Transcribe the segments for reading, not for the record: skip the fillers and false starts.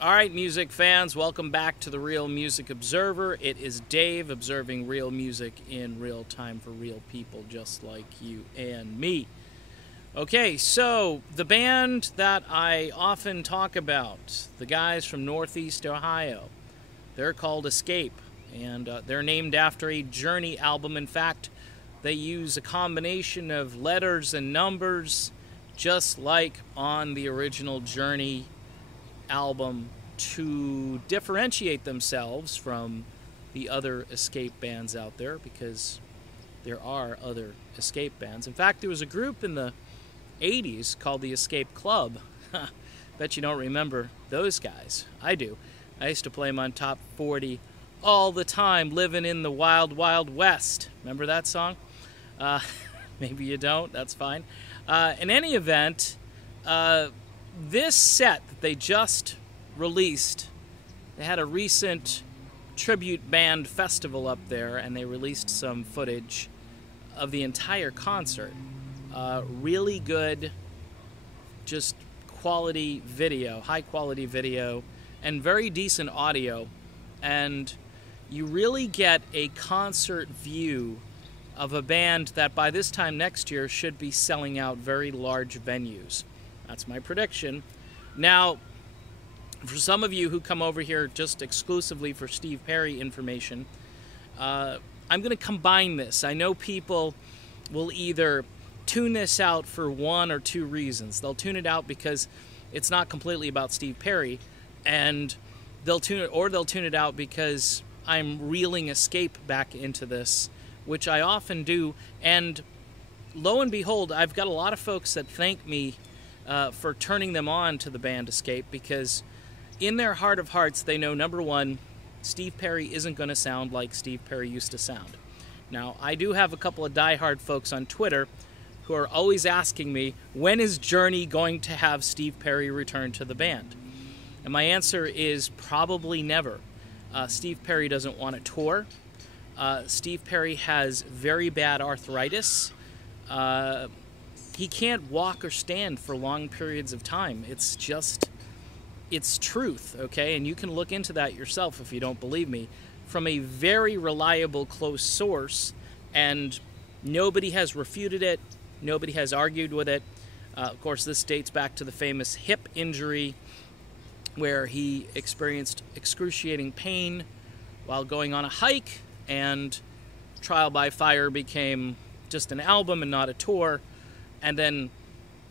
All right, music fans, welcome back to the Real Music Observer. It is Dave observing real music in real time for real people just like you and me. Okay, so the band that I often talk about, the guys from Northeast Ohio, they're called Escape, and they're named after a Journey album. In fact, they use a combination of letters and numbers, just like on the original Journey album, to differentiate themselves from the other Escape bands out there, because there are other Escape bands. In fact, there was a group in the 80s called the Escape Club. Bet you don't remember those guys. I do. I used to play them on Top 40 all the time, living in the Wild Wild West. Remember that song? Maybe you don't. That's fine. In any event, this set that they just released, they had a recent tribute band festival up there, and they released some footage of the entire concert. Really good, just quality video, high quality video, and very decent audio. And you really get a concert view of a band that by this time next year should be selling out very large venues. That's my prediction. Now, for some of you who come over here just exclusively for Steve Perry information, I'm going to combine this. I know people will either tune this out for one or two reasons. They'll tune it out because it's not completely about Steve Perry, and they'll tune it out because I'm reeling Escape back into this, which I often do. And lo and behold, I've got a lot of folks that thank me for turning them on to the band Escape, because in their heart of hearts, they know, number one, Steve Perry isn't going to sound like Steve Perry used to sound. Now, I do have a couple of diehard folks on Twitter who are always asking me, when is Journey going to have Steve Perry return to the band? And my answer is probably never. Steve Perry doesn't want to tour. Steve Perry has very bad arthritis. He can't walk or stand for long periods of time. It's just, it's truth, okay? And you can look into that yourself if you don't believe me, from a very reliable, close source, and nobody has refuted it. Nobody has argued with it. Of course, this dates back to the famous hip injury where he experienced excruciating pain while going on a hike, and Trial by Fire became just an album and not a tour. And then,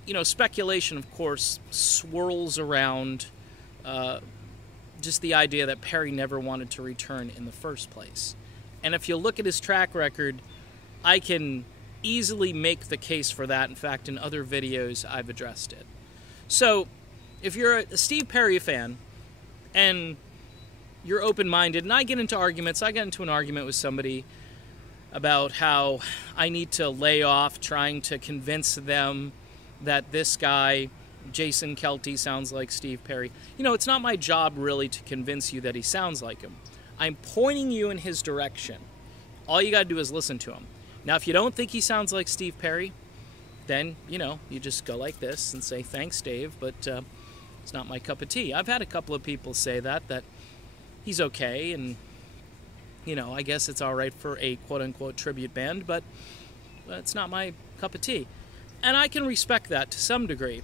you know, speculation, of course, swirls around just the idea that Perry never wanted to return in the first place. And if you look at his track record, I can easily make the case for that. In fact, in other videos, I've addressed it. So, if you're a Steve Perry fan and you're open-minded, and I get into arguments, I got into an argument with somebody about how I need to lay off trying to convince them that this guy, Jason Kelty, sounds like Steve Perry. You know, it's not my job really to convince you that he sounds like him. I'm pointing you in his direction. All you got to do is listen to him. Now, if you don't think he sounds like Steve Perry, then, you know, you just go like this and say, thanks, Dave, but it's not my cup of tea. I've had a couple of people say that he's okay, and, you know, I guess it's all right for a quote-unquote tribute band, but it's not my cup of tea. And I can respect that to some degree.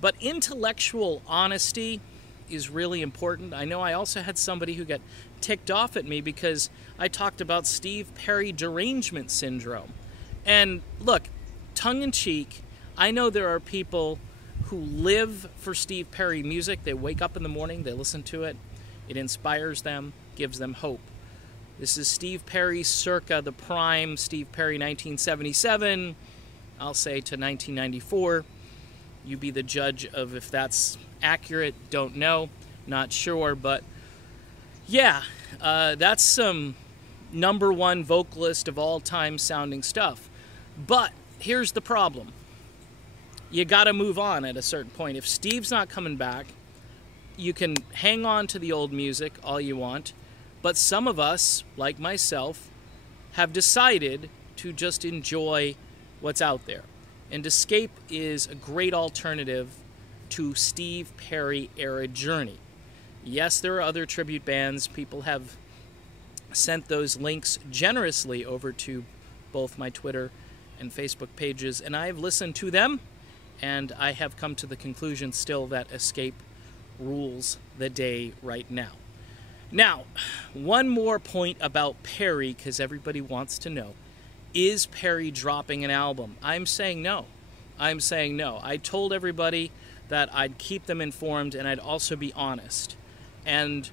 But intellectual honesty is really important. I know I also had somebody who got ticked off at me because I talked about Steve Perry derangement syndrome. And look, tongue-in-cheek, I know there are people who live for Steve Perry music. They wake up in the morning, they listen to it, it inspires them, gives them hope. This is Steve Perry circa the prime Steve Perry 1977, I'll say to 1994. You be the judge of if that's accurate. Don't know, not sure, but yeah, that's some #1 vocalist of all time sounding stuff. But here's the problem. You gotta move on at a certain point. If Steve's not coming back, you can hang on to the old music all you want, but some of us, like myself, have decided to just enjoy what's out there. And Escape is a great alternative to Steve Perry era Journey. Yes, there are other tribute bands. People have sent those links generously over to both my Twitter and Facebook pages, and I've listened to them, and I have come to the conclusion still that Escape rules the day right now. Now, one more point about Perry, because everybody wants to know. Is Perry dropping an album? I'm saying no. I'm saying no. I told everybody that I'd keep them informed and I'd also be honest. And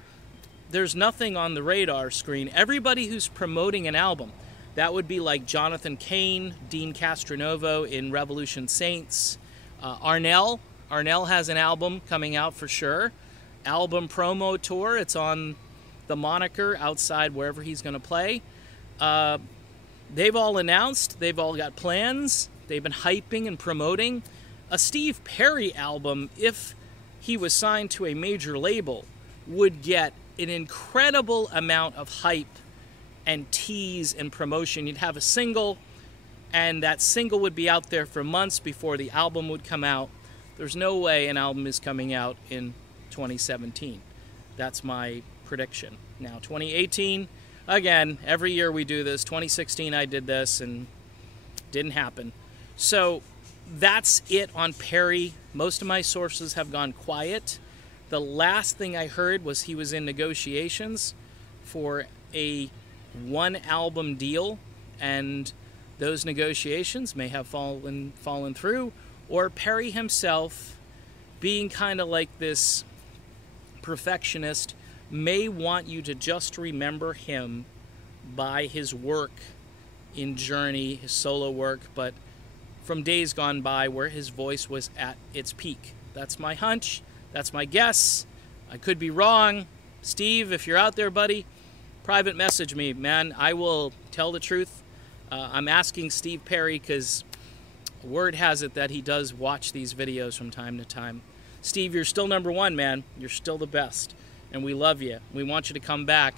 there's nothing on the radar screen. Everybody who's promoting an album, that would be like Jonathan Cain, Dean Castronovo in Revolution Saints, Arnell. Arnell has an album coming out for sure. Album promo tour. It's on the moniker outside wherever he's going to play. They've all announced. They've all got plans. They've been hyping and promoting. A Steve Perry album, if he was signed to a major label, would get an incredible amount of hype and tease and promotion. You'd have a single, and that single would be out there for months before the album would come out. There's no way an album is coming out in 2017. That's my prediction. Now, 2018, again, every year we do this. 2016 I did this and didn't happen. So that's it on Perry. Most of my sources have gone quiet. The last thing I heard was he was in negotiations for a one-album deal, and those negotiations may have fallen through, or Perry himself, being kind of like this perfectionist, may want you to just remember him by his work in Journey, his solo work, but from days gone by where his voice was at its peak. That's my hunch. That's my guess. I could be wrong. Steve, if you're out there, buddy, private message me, man. I will tell the truth. I'm asking Steve Perry because word has it that he does watch these videos from time to time. Steve, you're still number one, man. You're still the best. And we love you. We want you to come back.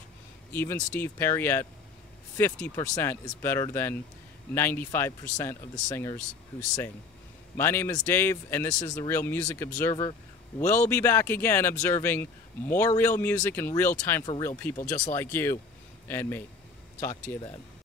Even Steve Perry at 50% is better than 95% of the singers who sing. My name is Dave, and this is the Real Music Observer. We'll be back again observing more real music in real time for real people just like you and me. Talk to you then.